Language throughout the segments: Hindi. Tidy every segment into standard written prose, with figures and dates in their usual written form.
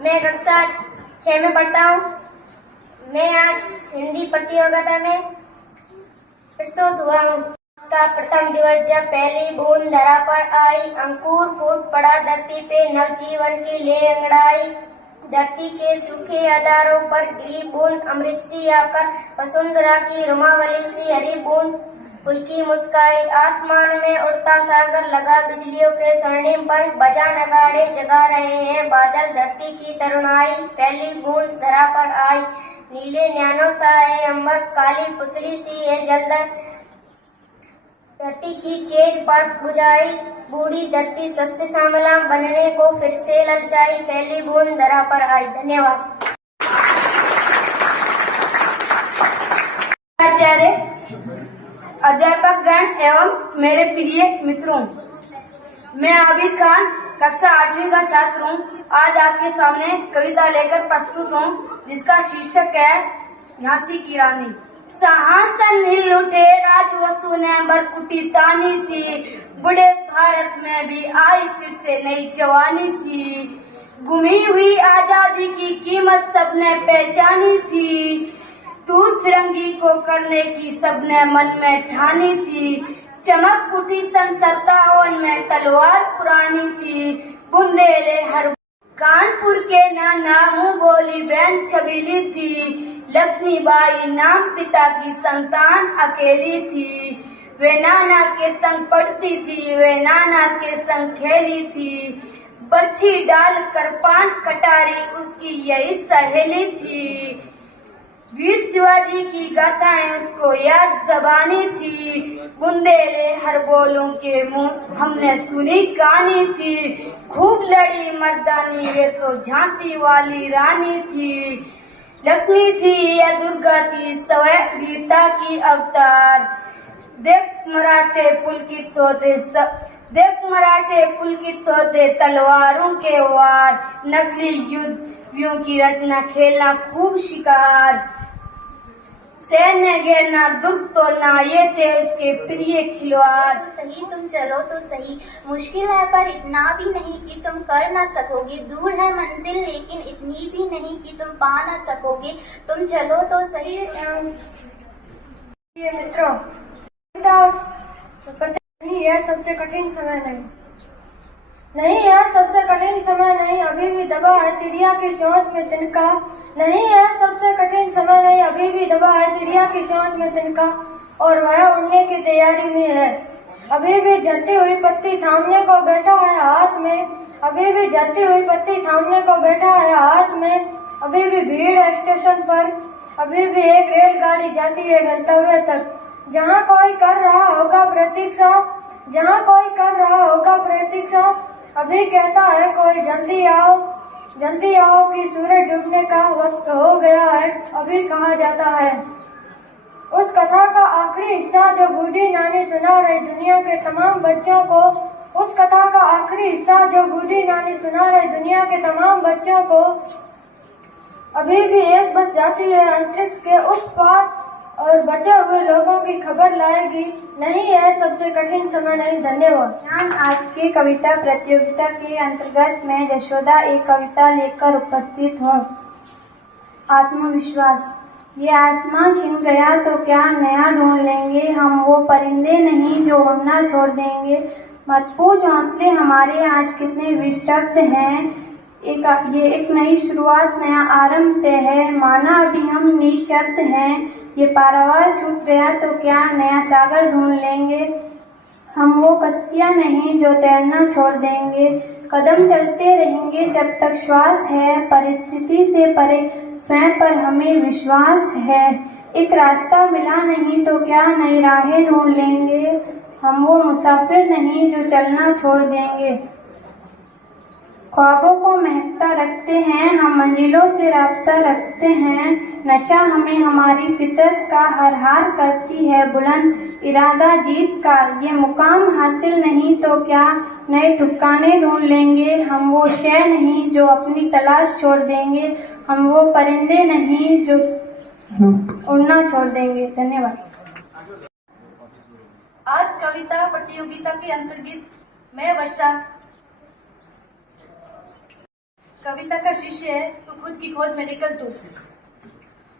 मैं कक्षा 6 में पढ़ता हूँ। मैं आज हिंदी प्रतियोगिता में प्रस्तुत हुआ हूँ। इसका प्रथम दिवस जब पहली बूंद धरा पर आई, अंकुर फूट पड़ा धरती पे, नवजीवन की ले अंगड़ाई। धरती के सूखे आधारों पर गिरी बूंद अमृत सी आकर, वसुंधरा की रुमावली सी हरी बूंद फूल की मुस्काई। आसमान में उड़ता सागर लगा बिजलियों के स्वर्णिम पर, बजा नगाड़े जगा रहे हैं बादल धरती की तरुणाई। पहली बूंद धरा पर आई, नीले न्यानो सा है अंबर, काली पुतली सी है जलदर, धरती की चेत पास बुझाई। बूढ़ी धरती सस्य श्यामला बनने को फिर से ललचाई, पहली बूंद धरा पर आई। धन्यवाद। आचार्य, अध्यापक गण एवं मेरे प्रिय मित्रों, मैं आबिद खान कक्षा 8वीं का छात्र हूँ। आज आपके सामने कविता लेकर प्रस्तुत हूँ, जिसका शीर्षक है झांसी की रानी। सिंहासन हिल उठे, राजवसु ने बरकुटी तानी थी, बूढ़े भारत में भी आई फिर से नई जवानी थी। गुमी हुई आजादी की कीमत सबने पहचानी थी, तूर फिरंगी को करने की सबने मन में ठानी थी। चमक उठी सन 57 में तलवार पुरानी थी, बुंदेले हर कानपुर के नाना मुंह बोली बहन छबीली थी। लक्ष्मीबाई नाम पिता की संतान अकेली थी, वे नाना के संग पढ़ती थी, वे नाना के संग खेली थी। बर्छी डाल कर पान कटारी उसकी यही सहेली थी। वीर शिवाजी की गाथाएं उसको याद ज़बानी थी, बुंदेले हर बोलों के मुंह हमने सुनी कहानी थी। खूब लड़ी मर्दानी वे तो झांसी वाली रानी थी, लक्ष्मी थी या दुर्गा थी स्वय वीरता की अवतार। देख मराठे पुलकित होते तलवारों के वार, नकली युद्ध की रचना खेलना खूब शिकार। सैन्य घेरना दुख तोड़ना ये थे उसके प्रिय खिलवाड़। सही तुम चलो तो सही, मुश्किल है पर इतना भी नहीं कि तुम कर ना सकोगे, दूर है मंजिल लेकिन इतनी भी नहीं कि तुम पा ना सकोगे, तुम चलो तो सही। ये मित्रों, नहीं यह सबसे कठिन समय नहीं, यह सबसे कठिन समय नहीं, अभी भी दबा है चिड़िया की चोंच में तिनका। नहीं यह सबसे कठिन समय नहीं, अभी भी दबा है चिड़िया की चोंच में तिनका, और वह उड़ने की तैयारी में है। अभी भी झड़ती हुई पत्ती थामने को बैठा है हाथ में, अभी भी झड़ती हुई पत्ती थामने को बैठा है हाथ में। अभी भी भीड़ है स्टेशन पर, अभी भी एक रेलगाड़ी जाती है गंतव्य तक। जहाँ कोई कर रहा होगा प्रतीक्षा, जहाँ कोई कर रहा होगा प्रतीक्षा, अभी कहता है कोई जल्दी आओ कि सूरज डूबने का वक्त हो गया है, अभी कहा जाता है। उस कथा का आखिरी हिस्सा जो बूढ़ी नानी सुना रही दुनिया के तमाम बच्चों को, उस कथा का आखिरी हिस्सा जो बूढ़ी नानी सुना रही दुनिया के तमाम बच्चों को, अभी भी एक बस जाती है अंतरिक्ष के उस पार और बचे हुए लोगों की खबर लाएगी। नहीं है सबसे कठिन समय नहीं। धन्यवाद। आज की कविता प्रतियोगिता के अंतर्गत मैं यशोदा एक कविता लेकर उपस्थित हूँ। आत्मविश्वास। ये आसमां छिन गया तो क्या नया ढूंढ लेंगे, हम वो परिंदे नहीं जो उड़ना छोड़ देंगे। मत पूछ हौसले हमारे आज कितने विस्तृत हैं, ये एक नई शुरुआत नया आरंभ तय है, माना अभी हम निशर्त हैं। ये पारावार छूट गया तो क्या नया सागर ढूंढ लेंगे, हम वो कश्तियाँ नहीं जो तैरना छोड़ देंगे। कदम चलते रहेंगे जब तक श्वास है, परिस्थिति से परे स्वयं पर हमें विश्वास है। एक रास्ता मिला नहीं तो क्या नई राहें ढूंढ लेंगे, हम वो मुसाफिर नहीं जो चलना छोड़ देंगे। ख्वाबों को महकता रखते हैं हम, मंजिलों से राब्ता रखते हैं। नशा हमें हमारी फितरत का हर हार करती है बुलंद इरादा जीत का। ये मुकाम हासिल नहीं तो क्या नए ठिकाने ढूंढ लेंगे, हम वो शय नहीं जो अपनी तलाश छोड़ देंगे, हम वो परिंदे नहीं जो उड़ना छोड़ देंगे। धन्यवाद। आज कविता प्रतियोगिता के अंतर्गत मैं वर्षा कविता का शिष्य है, तू खुद की खोज में निकल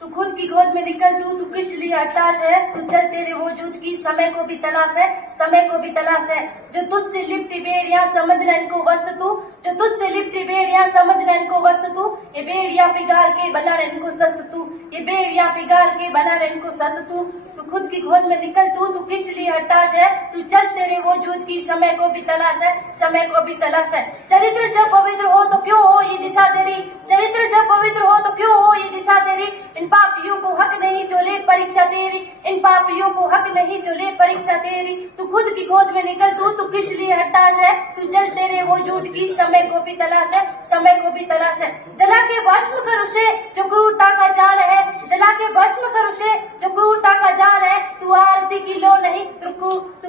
तू खुद की खोज में निकल तू किस लिए हताश है, तू चल तेरे वजूद की समय को भी तलाश है, समय को भी तलाश है। जो तुझसे लिपटी बेड़ियां समझ न इनको वस्त तू, जो तुझसे लिपटी बेड़ियां समझ न इनको वस्त तू, ये बेड़ियां पिघाल के बना न इनको सस्त तू, ये बेड़ियां पिघाल के बना न इनको सस्त तू खुद की खोज में निकल तू किस लिए हताश है, तू चल तेरे वजूद की समय को भी तलाश है, समय को भी तलाश है। चरित्र जब पवित्र हो तो क्यों हो ये दिशा तेरी, चरित्र जब पवित्र हो तो क्यों हो ये दिशा तेरी, इन पापियों को हक नहीं जो ले परीक्षा तेरी, इन पापियों को हक नहीं जो ले परीक्षा तेरी। तू खुद की खोज में निकल तू किस लिए हताश है, तू चल तेरे वजूद की समय को भी तलाश है, समय को भी तलाश है। जला के भस्म कर उसे जो क्रूरता का जाल है, जला के भस्म कर उसे जो क्रूरता का जाल है। तू आरती की लो नहीं तू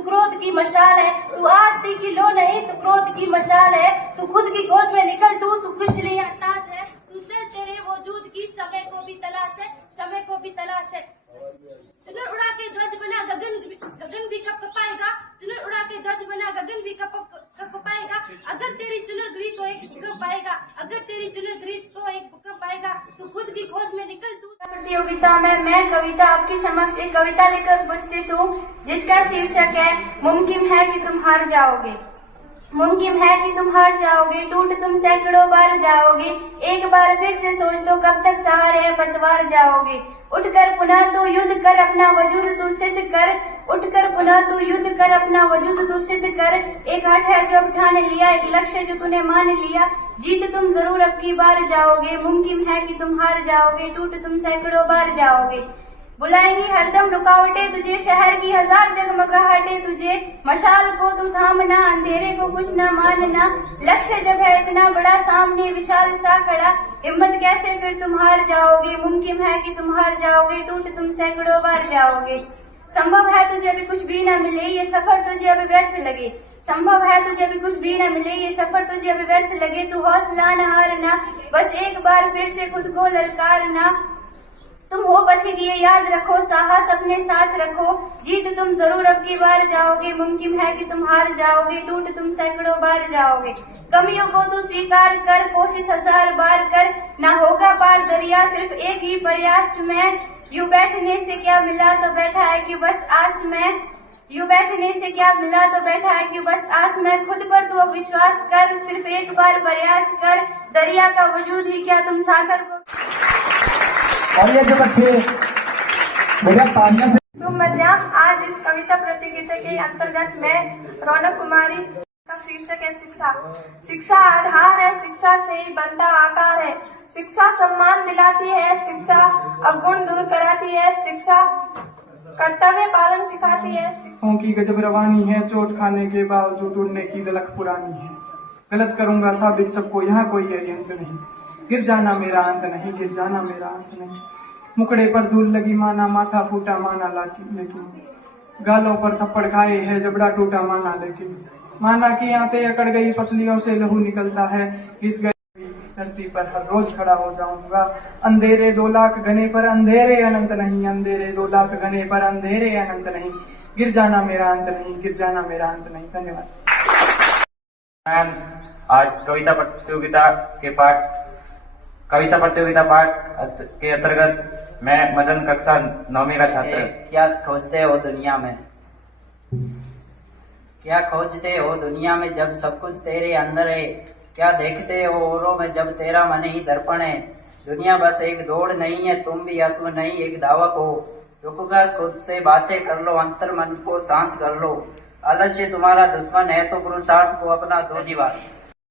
क्रोध की मशाल है, तू आरती की लो नहीं तू क्रोध की मशाल है। तू खुद की खोज में निकल तू किस लिए हताश है, तू चल तेरे वजूद की समय को भी तलाश है, समय को भी तलाश है। चुनर उड़ा के ध्वज बना गगन भी कब कपाएगा, चुनर उड़ा के ध्वज बना गगन भी कब कपाएगा। अगर तेरी चुनर गिरी तो एक भूकंप आएगा, अगर तेरी चुनर गिरी तो एक भूकंप आएगा। तू खुद की खोज में निकल तू। प्रतियोगिता में मैं कविता आपके समक्ष एक कविता लेकर उपस्थित हूँ जिसका शीर्षक है मुमकिन है कि तुम हार जाओगे। मुमकिन है कि तुम हार जाओगे, टूट तुम सैकड़ों बार जाओगे, एक बार फिर से सोच तो कब तक सहारे पतवार जाओगे। उठकर पुनः तू युद्ध कर अपना वजूद तू सिद्ध कर, उठकर पुनः तू युद्ध कर अपना वजूद तू सिद्ध कर। एक हट है जो अब ठान लिया, एक लक्ष्य जो तूने मान लिया, जीत तुम जरूर अब की बार जाओगे। मुमकिन है कि तुम हार जाओगे, टूट तुम सैकड़ों बार जाओगे। बुलाएंगी हरदम रुकावटें तुझे, शहर की हजार जगमगाहटें तुझे, मशाल को तू थामना, अंधेरे को कुछ न मानना। लक्ष्य जब है इतना बड़ा सामने विशाल सा खड़ा, हिम्मत कैसे फिर तुम हार जाओगे। मुमकिन है कि तुम हार जाओगे, टूट तुम सैकड़ों बार जाओगे। संभव है तुझे अभी कुछ भी न मिले, ये सफर तुझे अभी व्यर्थ लगे, संभव है तुझे अभी कुछ भी न मिले, ये सफर तुझे अभी व्यर्थ लगे। तू हौसला न हारना, बस एक बार फिर से खुद को ललकारना। तुम हो पथिक ये याद रखो, साहस अपने साथ रखो, जीत तुम जरूर अब की बार जाओगे। मुमकिन है कि तुम हार जाओगे, टूट तुम सैकड़ों बार जाओगे। कमियों को तू स्वीकार कर, कोशिश हजार बार कर, ना होगा पार दरिया सिर्फ एक ही प्रयास में। यूं बैठने से क्या मिला तो बैठा है कि बस आस में, यूं बैठने से क्या मिला तो बैठा है कि बस आस में। खुद पर तू अब विश्वास कर, सिर्फ एक बार प्रयास कर, दरिया का वजूद ही क्या तुम सागर को। और ये जो बच्चे बेटा तालियां से सुमध्या, आज इस कविता प्रतियोगिता के अंतर्गत मैं रौनक कुमारी का शीर्षक है शिक्षा। शिक्षा आधार है, शिक्षा से ही बनता आकार है, शिक्षा सम्मान दिलाती है, शिक्षा अवगुण दूर कराती है, शिक्षा कर्तव्य पालन सिखाती है। शिक्षकों की गजब रवानी है, चोट खाने के बावजूद उड़ने की ललक पुरानी है। गलत करूंगा साबित सबको, यहाँ कोई अंत नहीं, गिर जाना मेरा अंत नहीं, गिर जाना मेरा अंत नहीं। मुकड़े पर धूल लगी माना, माथा फूटा माना लेकिन, गालों पर थप्पड़ खाए है, जबड़ा टूटा माना लेकिन, माना की आंतें अकड़ गई, पसलियों से लहू निकलता है, घिस गई धरती पर हर रोज खड़ा हो जाऊंगा। अंधेरे 2 लाख घने पर अंधेरे अनंत नहीं, अंधेरे 2 लाख घने पर अंधेरे अनंत नहीं, गिर जाना मेरा अंत नहीं, गिर जाना मेरा अंत नहीं। धन्यवाद। आज कविता प्रतियोगिता पाठ के अंतर्गत मैं मदन कक्षा 9वीं का छात्र। क्या खोजते हो दुनिया में, क्या खोजते हो दुनिया में जब सब कुछ तेरे अंदर है, क्या देखते हो औरों में जब तेरा मन ही दर्पण है। दुनिया बस एक दौड़ नहीं है, तुम भी अश्व नहीं एक धावक हो, रुककर खुद से बातें कर लो, अंतर मन को शांत कर लो, आलस्य तुम्हारा दुश्मन है तो पुरुषार्थ को अपना दो। धन्यवाद।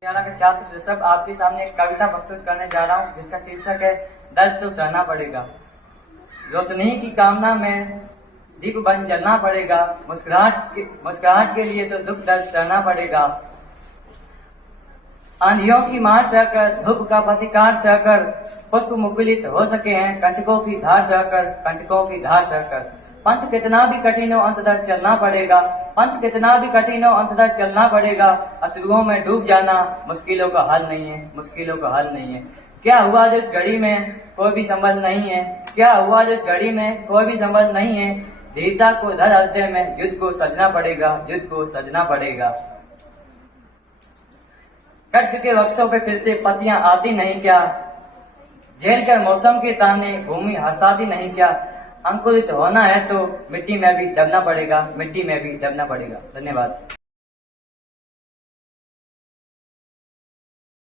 हरियाणा के छात्र ऋषभ आपके सामने एक कविता प्रस्तुत करने जा रहा हूँ जिसका शीर्षक है दर्द तो सहना पड़ेगा। रोशनी की कामना में दीप बन जलना पड़ेगा, मुस्कुराहट के लिए तो दुख दर्द सहना पड़ेगा। आंधियों की मार सहकर, धूप का प्रतिकार सहकर, पुष्प मुकुलित हो सके हैं, कंटकों की धार सहकर। पंथ कितना भी कठिन हो अंत तक चलना पड़ेगा, पंथ कितना भी कठिन हो अंत तक चलना पड़ेगा। अश्रुओं में डूब जाना मुश्किलों का हल नहीं है, मुश्किलों का हल नहीं है। क्या हुआ जो इस घड़ी में कोई भी संबंध नहीं है, क्या हुआ जो इस घड़ी में कोई भी संबंध नहीं है। धीरता को धर हृदय में युद्ध को सजना पड़ेगा, युद्ध को सजना पड़ेगा। कट चुके वृक्षों पे फिर से पत्तियां आती नहीं क्या? झेल कर मौसम के ताने भूमि हंसाती नहीं क्या? अंकुरित होना है तो मिट्टी में भी दबना पड़ेगा, मिट्टी में भी दबना पड़ेगा। धन्यवाद।